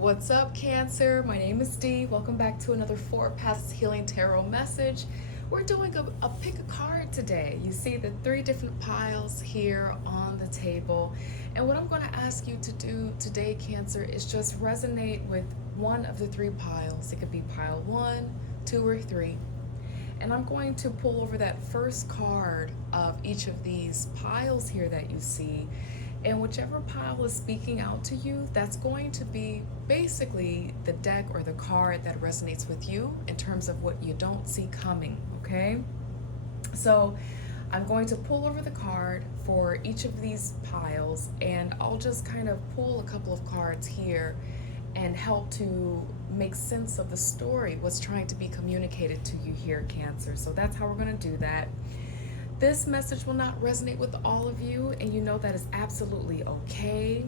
What's up, Cancer? My name is Dee. Welcome back to another Four Paths Healing Tarot message. We're doing a pick a card today. You see the three different piles here on the table. And what I'm going to ask you to do today, Cancer, is just resonate with one of the three piles. It could be pile 1, 2, or 3. And I'm going to pull over that first card of each of these piles here that you see. And whichever pile is speaking out to you, that's going to be basically the deck or the card that resonates with you in terms of what you don't see coming, okay? So I'm going to pull over the card for each of these piles, and I'll just kind of pull a couple of cards here and help to make sense of the story, what's trying to be communicated to you here, Cancer. So that's how we're going to do that. This message will not resonate with all of you, and you know that is absolutely okay.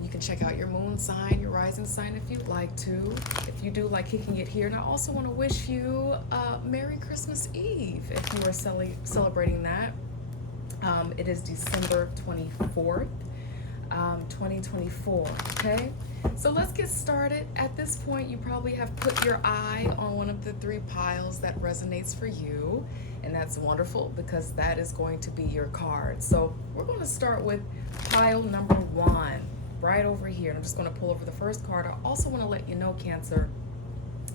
You can check out your moon sign, your rising sign if you'd like to, if you do like kicking it here. And I also want to wish you Merry Christmas Eve if you are celebrating that. It is December 24th, 2024, okay? So let's get started. At this point, you probably have put your eye on one of the three piles that resonates for you, and that's wonderful because that is going to be your card. So we're going to start with pile number 1, right over here. And I'm just going to pull over the first card. I also want to let you know, Cancer,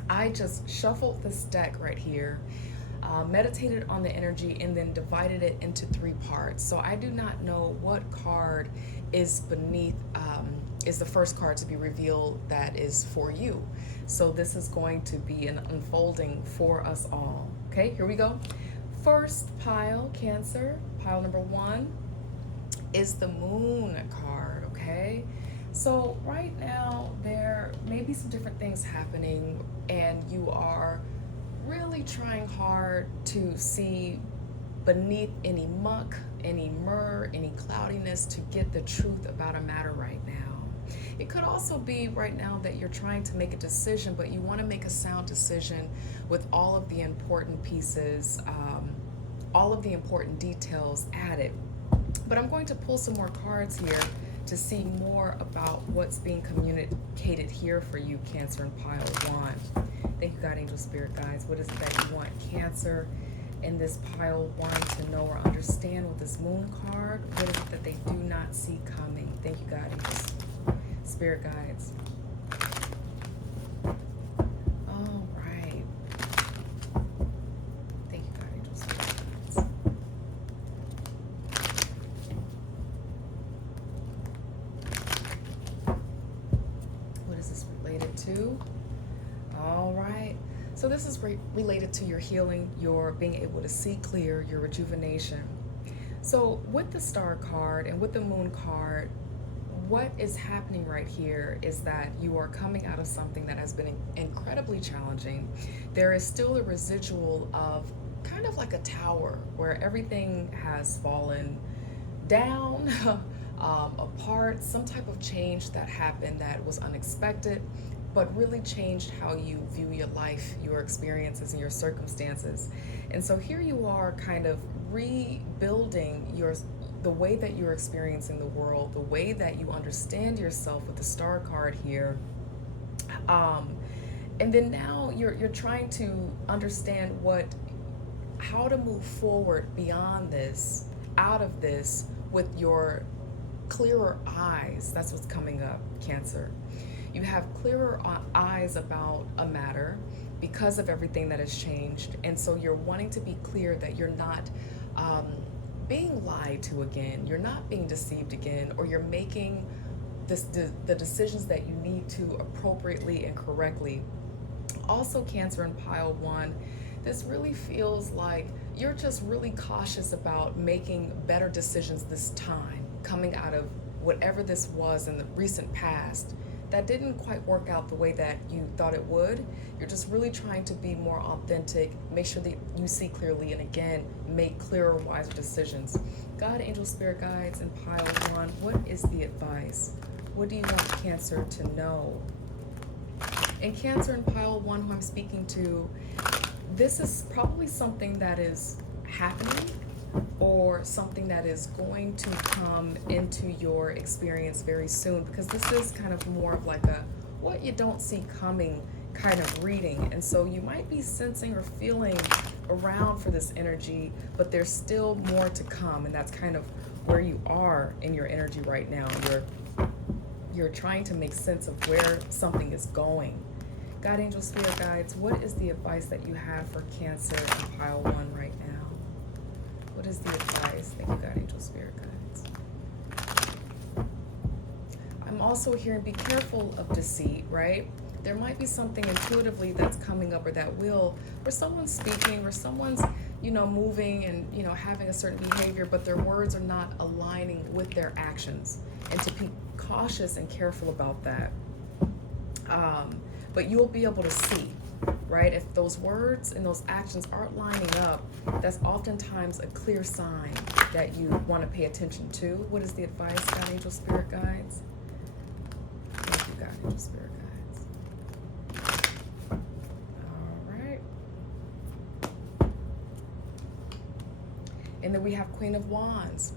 I just shuffled this deck right here, meditated on the energy, and then divided it into 3 parts. So I do not know what card is beneath, is the first card to be revealed that is for you. So this is going to be an unfolding for us all. Okay, here we go. First pile, Cancer, pile number 1 is the Moon card, okay? So right now there may be some different things happening, and you are really trying hard to see beneath any muck, any myrrh, any cloudiness to get the truth about a matter right now. It could also be right now that you're trying to make a decision, but you want to make a sound decision with all of the important pieces, all of the important details added. But I'm going to pull some more cards here to see more about what's being communicated here for you, Cancer, in pile 1. Thank you, God, Angel, Spirit Guides. What is it that you want, Cancer, in this pile 1 to know or understand with this Moon card? What is it that they do not see coming? Thank you, God, Angel, Spirit Guides. All right. Thank you, God, Angel, Spirit Guides. What is this related to? All right. So this is related to your healing, your being able to see clear, your rejuvenation. So with the Star card and with the Moon card, what is happening right here is that you are coming out of something that has been incredibly challenging. There is still a residual of kind of like a tower where everything has fallen down, apart, some type of change that happened that was unexpected, but really changed how you view your life, your experiences, and your circumstances. And so here you are kind of rebuilding the way that you're experiencing the world, the way that you understand yourself with the Star card here. And then now you're trying to understand how to move forward beyond this, out of this, with your clearer eyes. That's what's coming up, Cancer. You have clearer eyes about a matter because of everything that has changed. And so you're wanting to be clear that you're not being lied to again, you're not being deceived again, or you're making the decisions that you need to appropriately and correctly. Also, Cancer, in pile 1, this really feels like you're just really cautious about making better decisions this time, coming out of whatever this was in the recent past that didn't quite work out the way that you thought it would. You're just really trying to be more authentic, make sure that you see clearly, and again, make clearer, wiser decisions. God, Angel, Spirit Guides, in pile 1, what is the advice? What do you want Cancer to know? In Cancer, in pile 1, who I'm speaking to, this is probably something that is happening or something that is going to come into your experience very soon, because this is kind of more of like a what you don't see coming kind of reading. And so you might be sensing or feeling around for this energy, but there's still more to come, and that's kind of where you are in your energy right now. You're trying to make sense of where something is going. God, angel, spirit guides, what is the advice that you have for Cancer and pile 1 right now? What is the advice? Thank you, God, angel, spirit guides. I'm also hearing be careful of deceit, right? There might be something intuitively that's coming up, or that will, where someone's speaking, or someone's, moving and, having a certain behavior, but their words are not aligning with their actions. And to be cautious and careful about that. But you'll be able to see, right? If those words and those actions aren't lining up, that's oftentimes a clear sign that you want to pay attention to. What is the advice, God, angel, spirit guides? Thank you, God, angel, spirit guides. All right. And then we have Queen of Wands.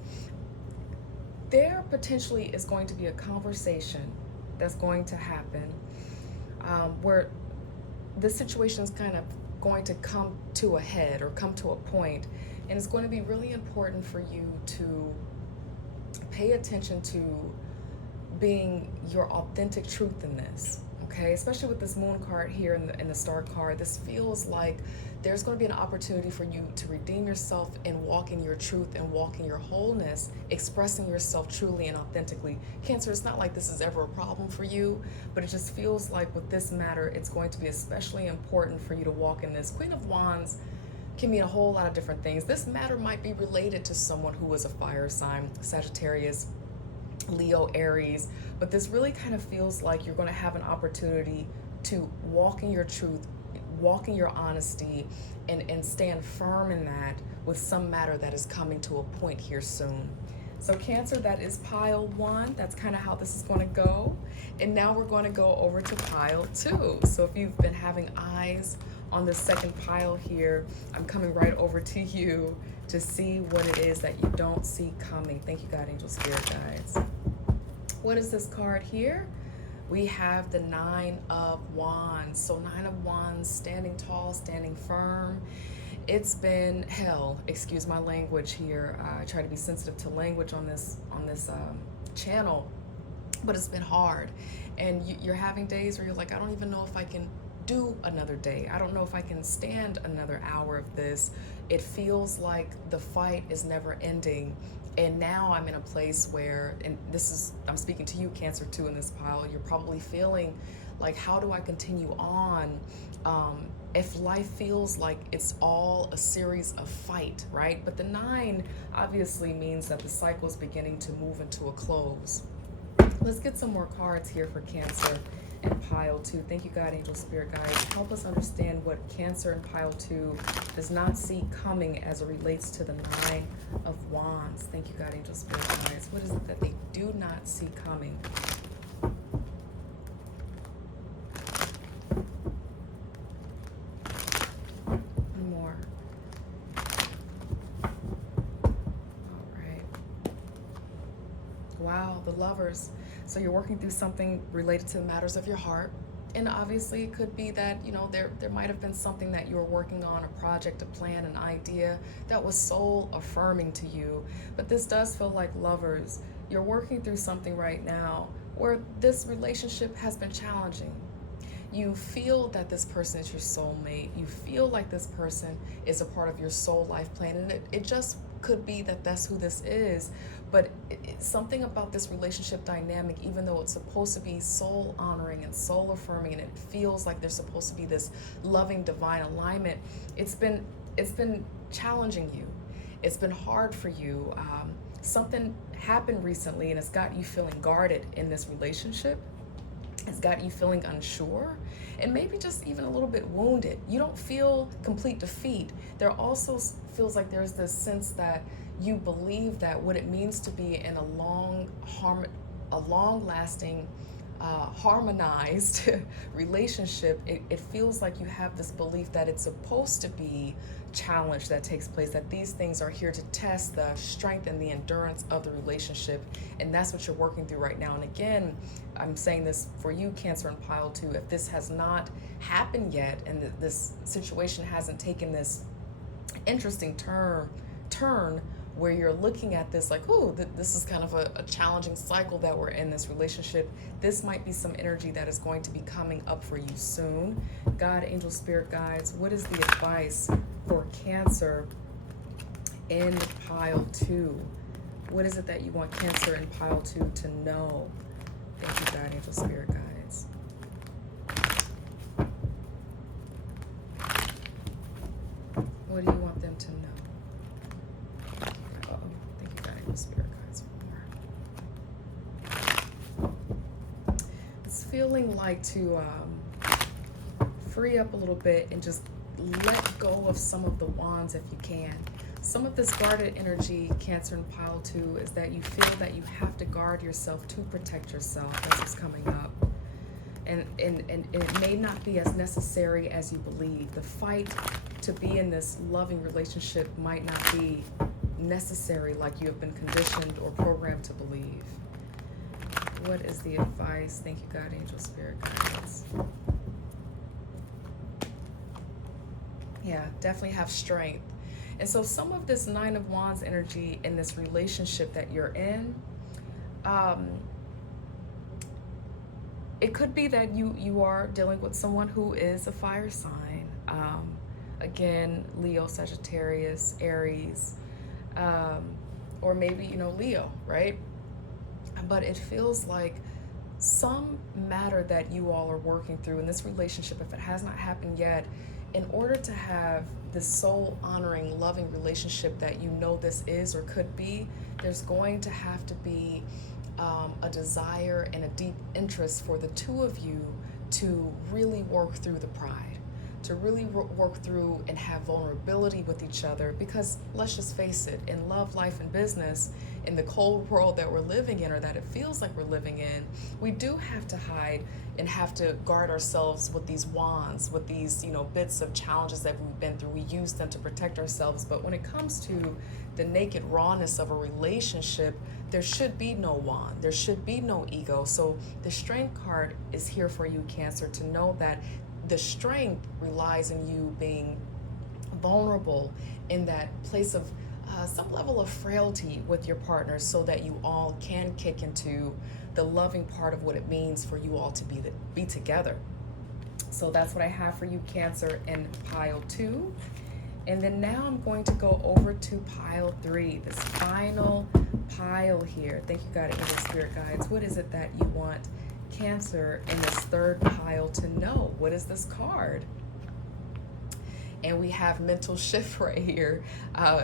There potentially is going to be a conversation that's going to happen where the situation is kind of going to come to a head or come to a point, and it's going to be really important for you to pay attention to being your authentic truth in this, okay? Especially with this Moon card here and the Star card, this feels like there's going to be an opportunity for you to redeem yourself and walk in your truth and walk in your wholeness, expressing yourself truly and authentically. Cancer, it's not like this is ever a problem for you, but it just feels like with this matter, it's going to be especially important for you to walk in this. Queen of Wands can mean a whole lot of different things. This matter might be related to someone who was a fire sign, Sagittarius, Leo, Aries, but this really kind of feels like you're going to have an opportunity to walk in your truth, walk in your honesty, and stand firm in that with some matter that is coming to a point here soon. So Cancer, that is pile 1. That's kind of how this is going to go. And now we're going to go over to pile 2. So if you've been having eyes on the second pile here, I'm coming right over to you to see what it is that you don't see coming. Thank you, God, angel, spirit guides. What is this card here? We have the 9 of Wands. So 9 of Wands, standing tall, standing firm. It's been hell, excuse my language here. I try to be sensitive to language on this channel, but it's been hard. And you're having days where you're like, I don't even know if I can do another day. I don't know if I can stand another hour of this. It feels like the fight is never ending. And now I'm in a place where, and I'm speaking to you, Cancer, too, in this pile, you're probably feeling like, how do I continue on if life feels like it's all a series of fight, right? But the 9 obviously means that the cycle is beginning to move into a close. Let's get some more cards here for Cancer and pile 2. Thank you, God, angel, spirit guides. Help us understand what Cancer and pile 2 does not see coming as it relates to the 9 of Wands. Thank you, God, angel, spirit guides. What is it that they do not see coming? One more. All right. Wow, the Lovers. So you're working through something related to the matters of your heart. And obviously it could be that, there might have been something that you were working on, a project, a plan, an idea that was soul affirming to you. But this does feel like, Lovers, you're working through something right now where this relationship has been challenging. You feel that this person is your soulmate. You feel like this person is a part of your soul life plan. And it just could be that that's who this is. But something about this relationship dynamic, even though it's supposed to be soul honoring and soul affirming, and it feels like there's supposed to be this loving divine alignment, it's been challenging you. It's been hard for you. Something happened recently and it's got you feeling guarded in this relationship. It's got you feeling unsure and maybe just even a little bit wounded. You don't feel complete defeat. There also feels like there's this sense that you believe that what it means to be in a long-lasting, harmonized relationship, it feels like you have this belief that it's supposed to be challenge that takes place, that these things are here to test the strength and the endurance of the relationship, and that's what you're working through right now. And again, I'm saying this for you, Cancer and Pile 2, if this has not happened yet and this situation hasn't taken this interesting turn where you're looking at this like, oh, this is kind of a challenging cycle that we're in this relationship, this might be some energy that is going to be coming up for you soon. God, angel, spirit guides, what is the advice for Cancer in Pile 2? What is it that you want Cancer in Pile 2 to know? Thank you, God, angel, spirit guides. What do you want them to know? Thank you, God, angel, spirit guides. More. It's feeling like to free up a little bit and just let go of some of the wands if you can. Some of this guarded energy, Cancer in Pile 2, is that you feel that you have to guard yourself to protect yourself. That's what's coming up. And it may not be as necessary as you believe. The fight to be in this loving relationship might not be necessary like you have been conditioned or programmed to believe. What is the advice? Thank you, God, angel, spirit guides. Yeah, definitely have strength. And so some of this Nine of Wands energy in this relationship that you're in, it could be that you are dealing with someone who is a fire sign. Again, Leo, Sagittarius, Aries, or maybe, Leo, right? But it feels like some matter that you all are working through in this relationship, if it has not happened yet, in order to have this soul honoring, loving relationship that this is or could be, there's going to have to be a desire and a deep interest for the two of you to really work through the pride, to really work through and have vulnerability with each other. Because let's just face it, in love, life, and business, in the cold world that we're living in, or that it feels like we're living in, we do have to hide and have to guard ourselves with these wands, with these, bits of challenges that we've been through. We use them to protect ourselves. But when it comes to the naked rawness of a relationship, there should be no wand. There should be no ego. So the Strength card is here for you, Cancer, to know that the strength relies in you being vulnerable in that place of some level of frailty with your partner, so that you all can kick into the loving part of what it means for you all to be together. So that's what I have for you, Cancer, in Pile 2. And then now I'm going to go over to Pile 3, this final pile here. Thank you, God, angel, spirit guides. What is it that you want Cancer in this third pile to know? What is this card? And we have mental shift right here.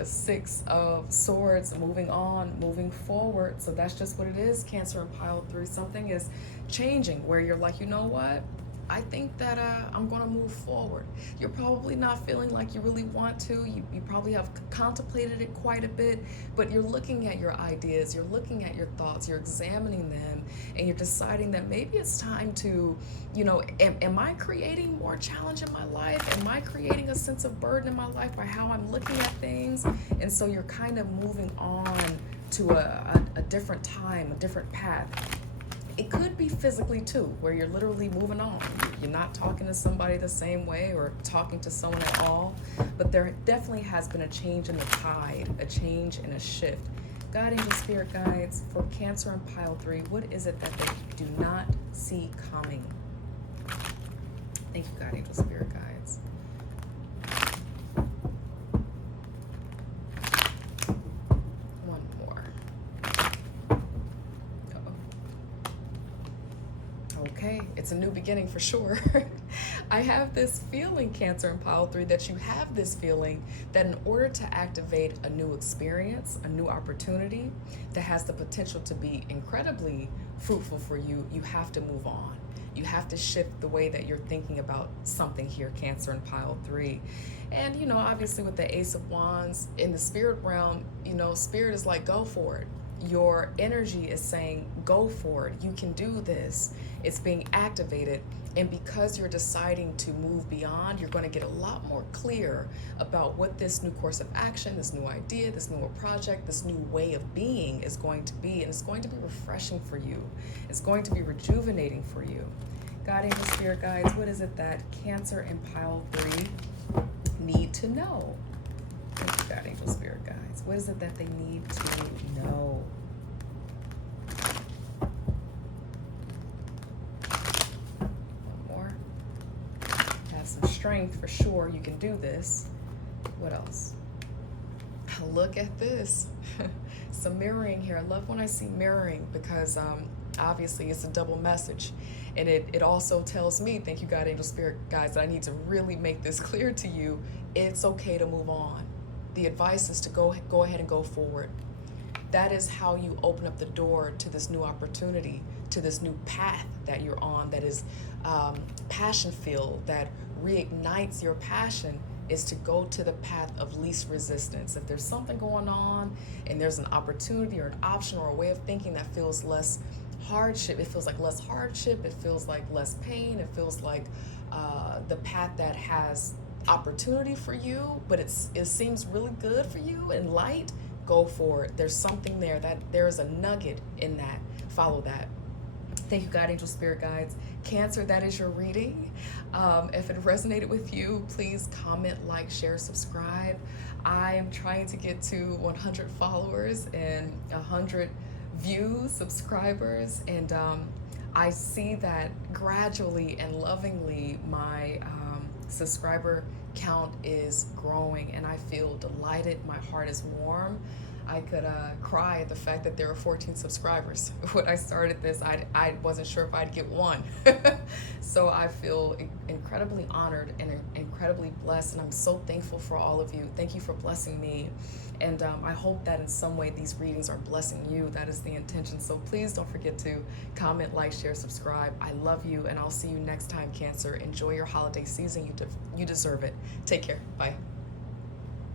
Six of Swords, moving on, moving forward. So that's just what it is, Cancer in Pile 3. Something is changing where you're like, you know what? I think that I'm going to move forward. You're probably not feeling like you really want to. You probably have contemplated it quite a bit, but you're looking at your ideas, you're looking at your thoughts, you're examining them, and you're deciding that maybe it's time to, am I creating more challenge in my life? Am I creating a sense of burden in my life by how I'm looking at things? And so you're kind of moving on to a different time, a different path. It could be physically too, where you're literally moving on. You're not talking to somebody the same way or talking to someone at all, but there definitely has been a change in the tide, a change and a shift. God, angel, spirit guides, for Cancer in Pile 3, what is it that they do not see coming? Thank you, God, angel, spirit guides. One more. Okay, it's a new beginning for sure. I have this feeling, Cancer in Pile 3, that you have this feeling that in order to activate a new experience, a new opportunity that has the potential to be incredibly fruitful for you, you have to move on. You have to shift the way that you're thinking about something here, Cancer in Pile 3. And, obviously with the Ace of Wands in the spirit realm, spirit is like, go for it. your energy is saying, go for it. You can do this. It's being activated. And because you're deciding to move beyond, you're going to get a lot more clear about what this new course of action, this new idea, this new project, this new way of being is going to be. And it's going to be refreshing for you. It's going to be rejuvenating for you. God, angel, spirit guides, what is it that Cancer and pile 3 need to know? Thank you, God, angel, spirit guides. What is it that they need to know? One more. Have some strength for sure. You can do this. What else? Look at this. Some mirroring here. I love when I see mirroring because obviously it's a double message. And it also tells me, thank you, God, angel, spirit guides, that I need to really make this clear to you. It's okay to move on. The advice is to go ahead and go forward. That is how you open up the door to this new opportunity, to this new path that you're on that is passion-filled, that reignites your passion, is to go to the path of least resistance. If there's something going on and there's an opportunity or an option or a way of thinking that feels less hardship, it feels like less hardship, it feels like less pain, it feels like the path that has opportunity for you, but it seems really good for you and light, go for it. There's something there, that there's a nugget in that. Follow that. Thank you, God, angel, spirit guides. Cancer, that is your reading. If it resonated with you, please comment, like, share, subscribe. I am trying to get to 100 followers and 100 views, subscribers, and I see that gradually and lovingly my subscriber count is growing, and I feel delighted. My heart is warm. I could cry at the fact that there are 14 subscribers. When I started this, I wasn't sure if I'd get one. So I feel incredibly honored and incredibly blessed, and I'm so thankful for all of you. Thank you for blessing me. And I hope that in some way these readings are blessing you. That is the intention. So please don't forget to comment, like, share, subscribe. I love you, and I'll see you next time, Cancer. Enjoy your holiday season. You deserve it. Take care. Bye.